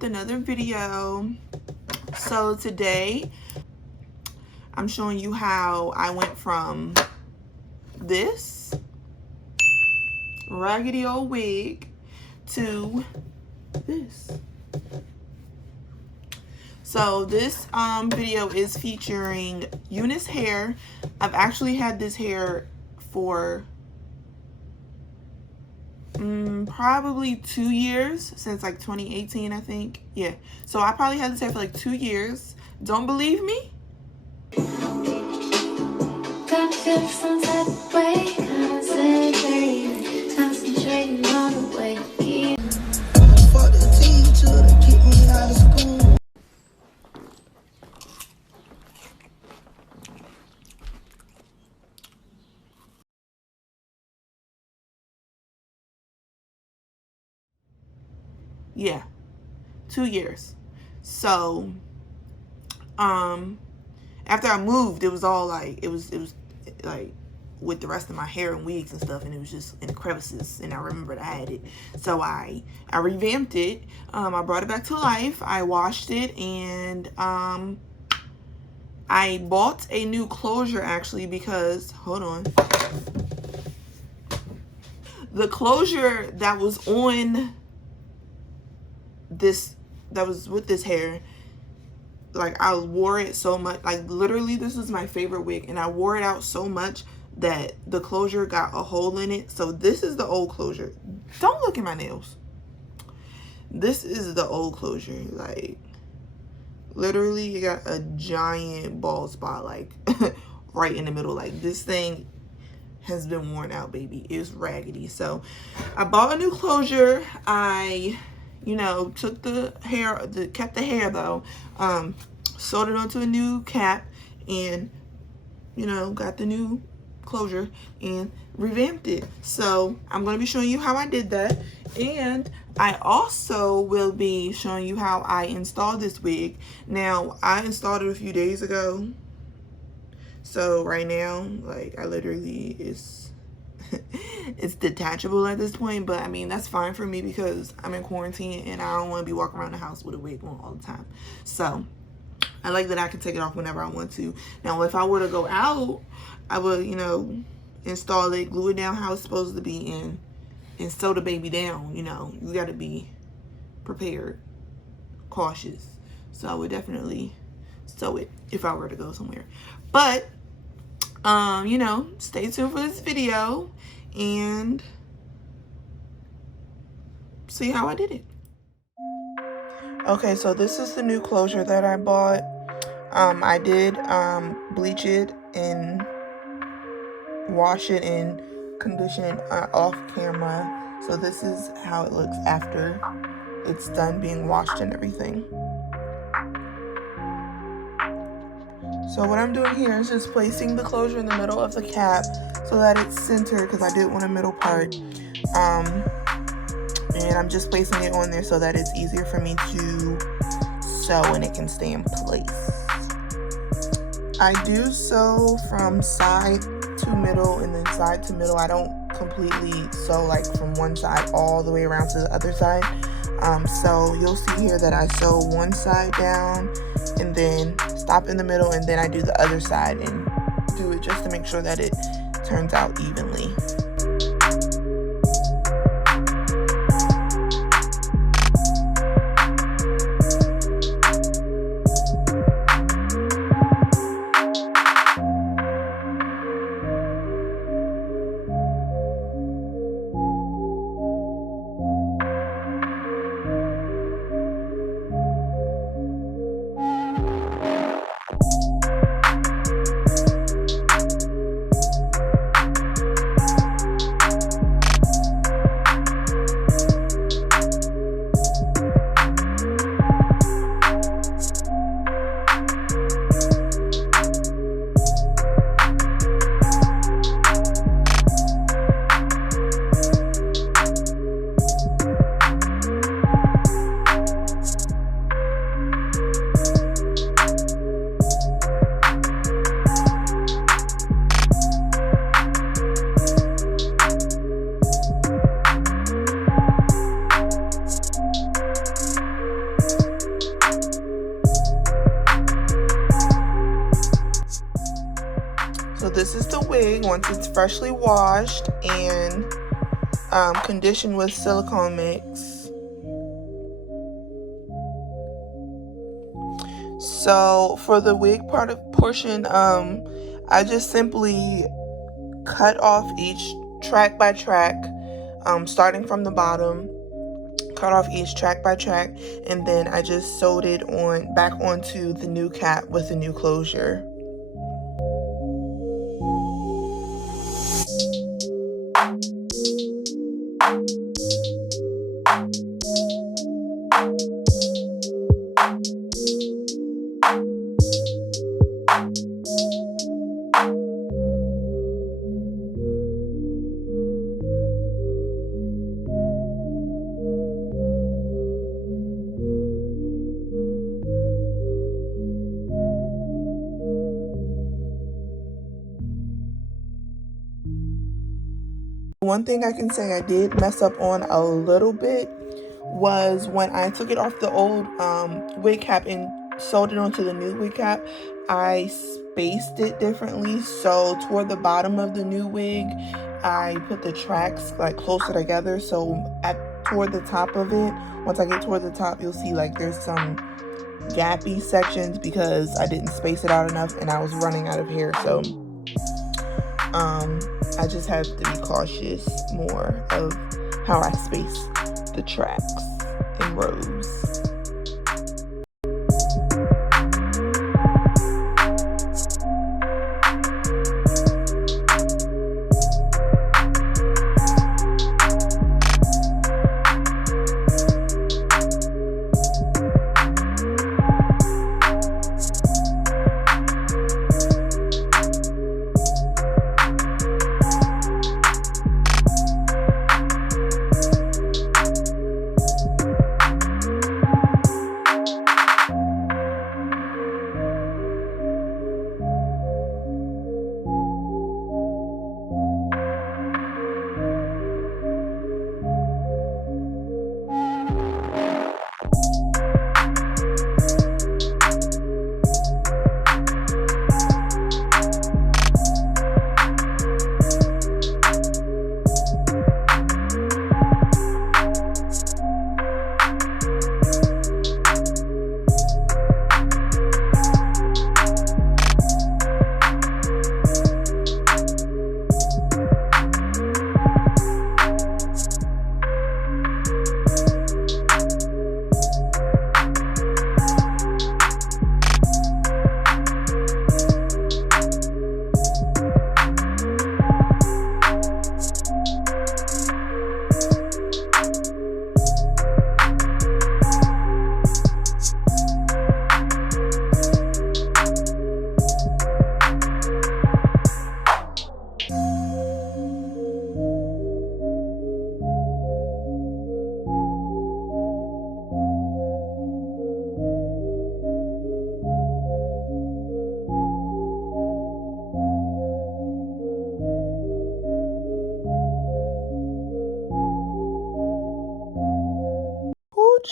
with another video. So today I'm showing you how I went from this raggedy old wig to this. So this video is featuring UNice hair. I've actually had this hair for probably 2 years, since like 2018, I think. Yeah, so I probably had this hair for like 2 years. Don't believe me? Yeah, 2 years. So after I moved, it was all like, it was like with the rest of my hair and wigs and stuff, and it was just in the crevices, and I remembered I had it. So I revamped it. I brought it back to life. I washed it, and I bought a new closure actually, because hold on, the closure that was on this, that was with this hair, like I wore it so much, like literally this is my favorite wig, and I wore it out so much that the closure got a hole in it. So this is the old closure. Don't look at my nails. This is the old closure. Like literally it got a giant bald spot like right in the middle. Like this thing has been worn out, baby. It's raggedy. So I bought a new closure. I, you know, took the hair, kept the hair though, sewed it onto a new cap, and, you know, got the new closure and revamped it. So I'm going to be showing you how I did that, and I also will be showing you how I installed this wig. Now, I installed it a few days ago, so right now, like, I literally, it's detachable at this point, but I mean that's fine for me because I'm in quarantine and I don't want to be walking around the house with a wig on all the time. So I like that I can take it off whenever I want to. Now if I were to go out, I would, you know, install it, glue it down how it's supposed to be, and sew the baby down. You know, you got to be prepared, cautious. So I would definitely sew it if I were to go somewhere. But you know, stay tuned for this video and see how I did it. Okay, so this is the new closure that I bought. I did bleach it and wash it and condition it off camera. So this is how it looks after it's done being washed and everything. So what I'm doing here is just placing the closure in the middle of the cap so that it's centered, because I did want a middle part. And I'm just placing it on there so that it's easier for me to sew and it can stay in place. I do sew from side to middle and then side to middle. I don't completely sew like from one side all the way around to the other side. So you'll see here that I sew one side down and then stop in the middle, and then I do the other side and do it just to make sure that it turns out evenly. this is the wig once it's freshly washed and conditioned with silicone mix. So for the wig portion, I just simply cut off each track by track, starting from the bottom, cut off each track by track, and then I just sewed it back onto the new cap with the new closure. One thing I can say I did mess up on a little bit was when I took it off the old wig cap and sewed it onto the new wig cap, I spaced it differently. So toward the bottom of the new wig, I put the tracks like closer together. So toward the top of it, once I get toward the top, you'll see like there's some gappy sections because I didn't space it out enough and I was running out of hair. So I just had to be cautious more of how I space the tracks in rows.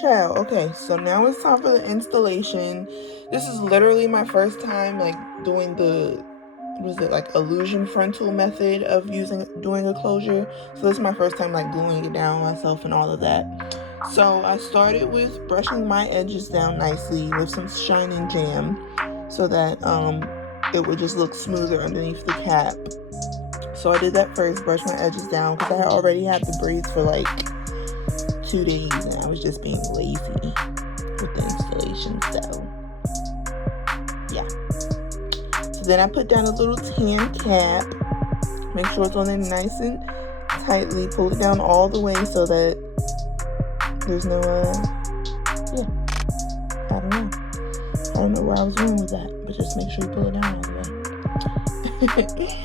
Child. Okay, so now it's time for the installation. This is literally my first time like doing the like illusion frontal method of doing a closure. So this is my first time like gluing it down myself and all of that. So I started with brushing my edges down nicely with some shine and jam so that it would just look smoother underneath the cap. So I did that first, brush my edges down because I already had the braids for like 2 days and I was just being lazy with the installation. So yeah, so then I put down a little tan cap, make sure it's on there nice and tightly, pull it down all the way so that there's no yeah, I don't know where I was going with that, but just make sure you pull it down all the way.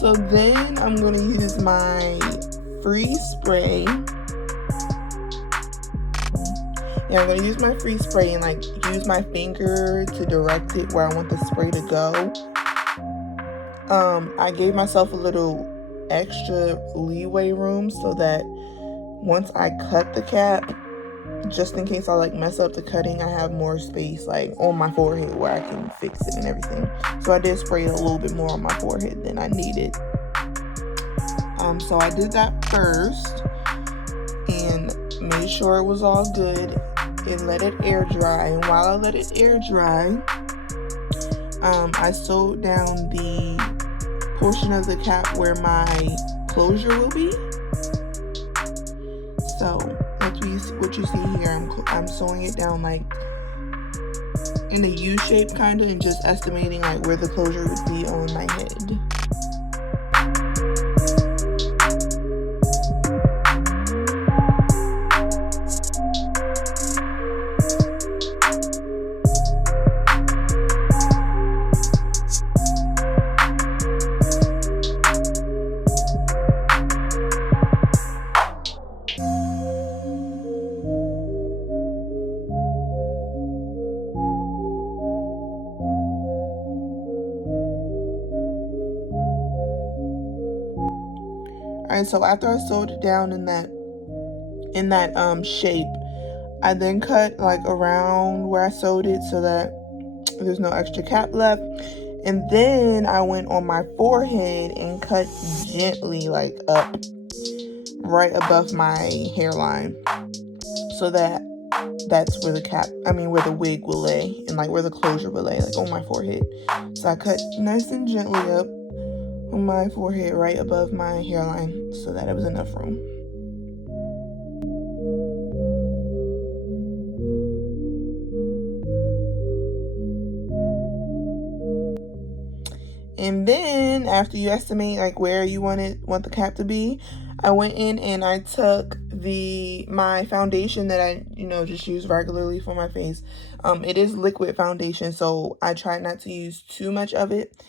So then I'm going to use my freeze spray. Yeah, I'm going to use my freeze spray and like use my finger to direct it where I want the spray to go. I gave myself a little extra leeway room so that once I cut the cap, just in case I like mess up the cutting, I have more space like on my forehead where I can fix it and everything. So I did spray a little bit more on my forehead than I needed. So I did that first and made sure it was all good and let it air dry. And while I let it air dry, I sewed down the portion of the cap where my closure will be. So that's what you see here. I'm sewing it down like in a U shape kind of, and just estimating like where the closure would be on my head. Alright, so after I sewed it down in that shape, I then cut like around where I sewed it so that there's no extra cap left. And then I went on my forehead and cut gently like up right above my hairline, so that that's where where the wig will lay, and like where the closure will lay, like on my forehead. So I cut nice and gently up on my forehead right above my hairline so that it was enough room. And then after you estimate like where you want the cap to be, I went in and I took my foundation that I just use regularly for my face. It is liquid foundation, so I tried not to use too much of it,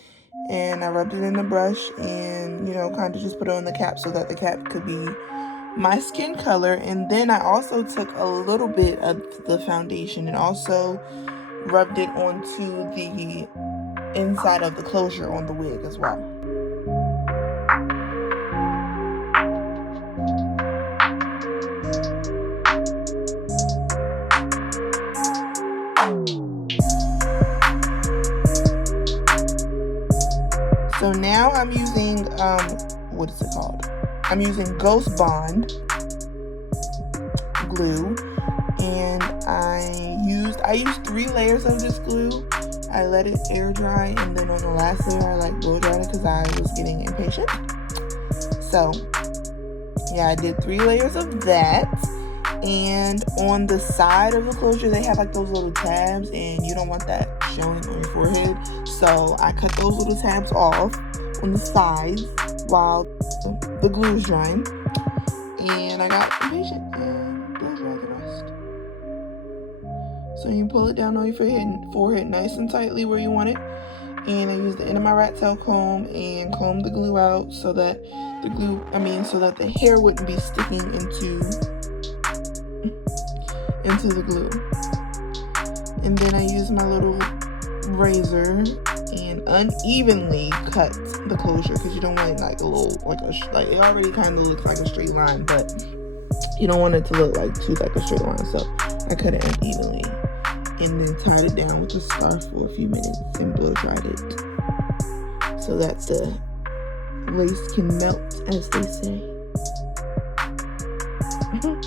and I rubbed it in the brush and kind of just put it on the cap so that the cap could be my skin color. And then I also took a little bit of the foundation and also rubbed it onto the inside of the closure on the wig as well. So now I'm using what is it called? I'm using Ghost Bond glue, and I used 3 layers of this glue. I let it air dry, and then on the last layer I like blow dried it because I was getting impatient. So yeah, I did 3 layers of that. And on the side of the closure they have like those little tabs, and you don't want that showing on your forehead, so I cut those little tabs off on the sides while the glue is drying, and I got impatient and blow dried the rest. So you pull it down on your forehead nice and tightly where you want it, and I used the end of my rat tail comb and combed the glue out so that the hair wouldn't be sticking into the glue. And then I used my little razor and unevenly cut the closure, because you don't want it like it already kind of looks like a straight line, but you don't want it to look like a straight line. So I cut it unevenly and then tied it down with a scarf for a few minutes and blow dried it so that the lace can melt, as they say.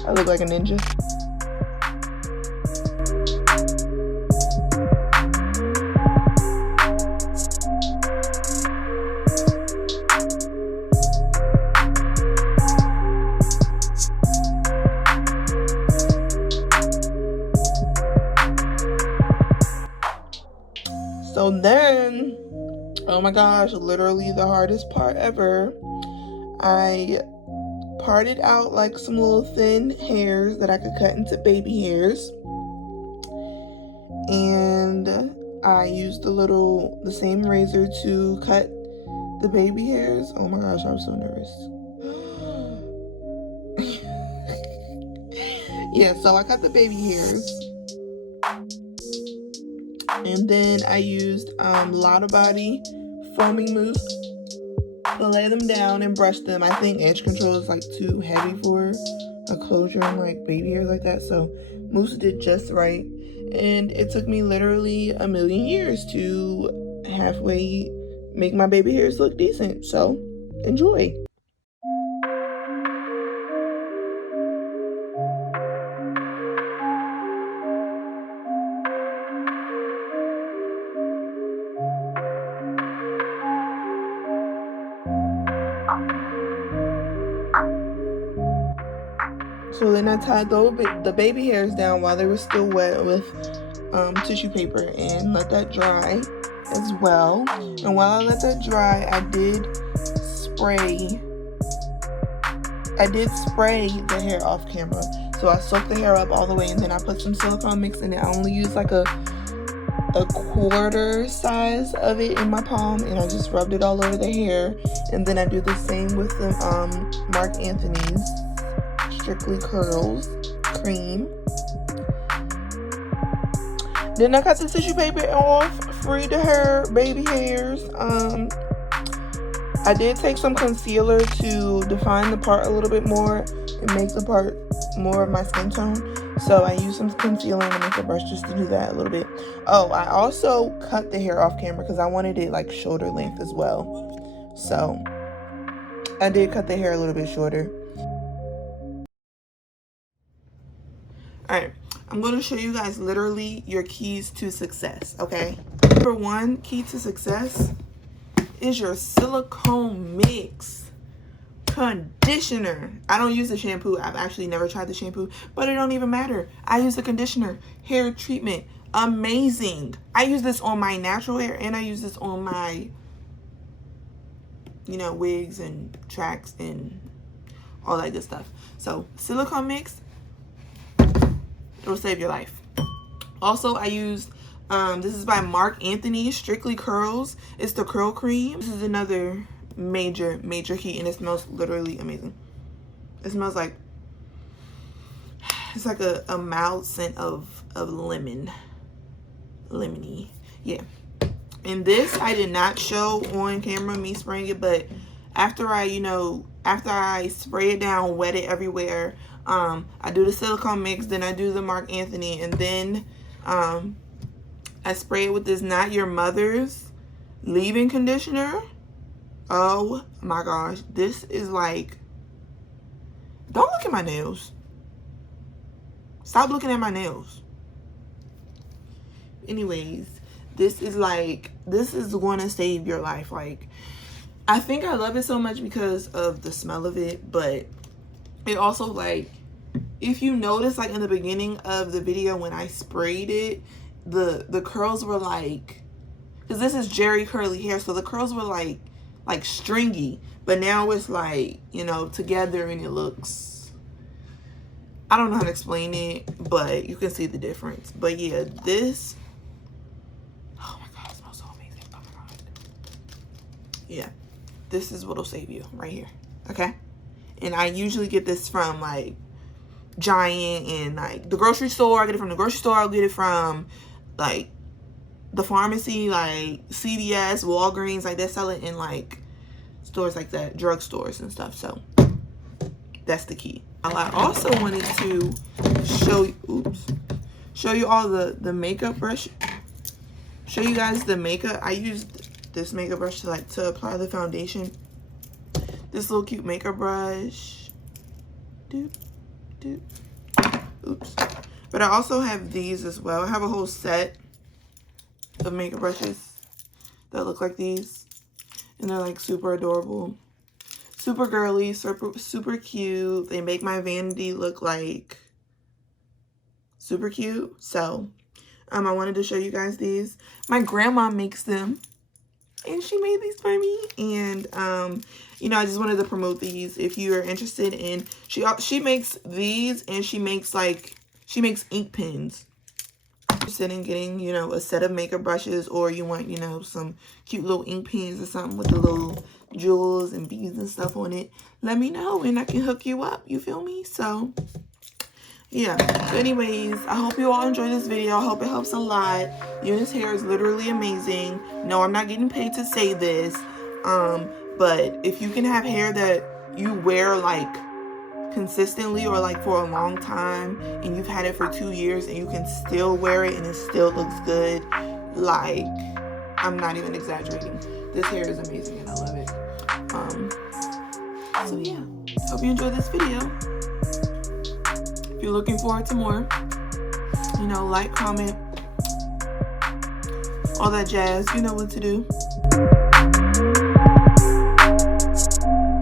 I look like a ninja. So then, oh my gosh, literally the hardest part ever, I parted out like some little thin hairs that I could cut into baby hairs, and I used the same razor to cut the baby hairs. Oh my gosh, I'm so nervous. Yeah, so I cut the baby hairs. And then I used Lotta Body foaming mousse to lay them down and brush them. I think edge control is like too heavy for a closure in like baby hairs like that. So moosed it just right, and it took me literally a million years to halfway make my baby hairs look decent. So enjoy. So then I tied the baby hairs down while they were still wet with tissue paper and let that dry as well. And while I let that dry, I did spray the hair off camera. So I soaked the hair up all the way, and then I put some silicone mix in it. I only used like a quarter size of it in my palm, and I just rubbed it all over the hair. And then I do the same with the Marc Anthony's Strictly Curls cream. Then I cut the tissue paper off, freed the hair, baby hairs. I did take some concealer to define the part a little bit more and make the part more of my skin tone. So I used some concealer and a makeup brush just to do that a little bit. Oh, I also cut the hair off camera because I wanted it like shoulder length as well. So I did cut the hair a little bit shorter. Alright, I'm going to show you guys literally your keys to success, okay? Number one key to success is your silicone mix conditioner. I don't use the shampoo. I've actually never tried the shampoo, but it don't even matter. I use the conditioner. Hair treatment, amazing. I use this on my natural hair, and I use this on my, you know, wigs and tracks and all that good stuff. So silicone mix, it'll save your life. Also, I used this is by Marc Anthony Strictly Curls. It's the curl cream. This is another major key, and it smells literally amazing. It smells like, it's like a mild scent of lemony. Yeah. And this I did not show on camera, me spraying it, but after I spray it down, wet it everywhere, I do the silicone mix, then I do the Marc Anthony, and then I spray it with this Not Your Mother's leave-in conditioner. Oh my gosh, this is like, don't look at my nails. Stop looking at my nails. Anyways, this is going to save your life. Like, I think I love it so much because of the smell of it, but it also, like, if you notice, like in the beginning of the video when I sprayed it, the curls were like, because this is Jerry curly hair, so the curls were like stringy, but now it's like, you know, together, and it looks, I don't know how to explain it, but you can see the difference. But yeah, this, oh my god, it smells so amazing. Oh my god. Yeah, this is what'll save you right here. Okay. And I usually get this from like Giant and like the grocery store. I get it from the grocery store. I'll get it from like the pharmacy, like CVS, Walgreens. Like they sell it in like stores like that, drugstores and stuff. So that's the key. I also wanted to show you all the makeup brush. Show you guys the makeup. I used this makeup brush to apply the foundation. This little cute makeup brush. Oops. But I also have these as well. I have a whole set of makeup brushes that look like these, and they're like super adorable, super girly, super cute. They make my vanity look like super cute. So I wanted to show you guys these. My grandma makes them, and she made these for me, and you know, I just wanted to promote these if you are interested in. She makes these, and she makes ink pens. Interested in getting, you know, a set of makeup brushes, or you want, you know, some cute little ink pens or something with the little jewels and beads and stuff on it, let me know and I can hook you up. You feel me? So yeah. So anyways, I hope you all enjoy this video. I hope it helps a lot. UNice hair is literally amazing. No, I'm not getting paid to say this. But if you can have hair that you wear like consistently or like for a long time and you've had it for 2 years and you can still wear it and it still looks good, like, I'm not even exaggerating. This hair is amazing and I love it. So yeah, hope you enjoyed this video. If you're looking forward to more, you know, like, comment, all that jazz, you know what to do.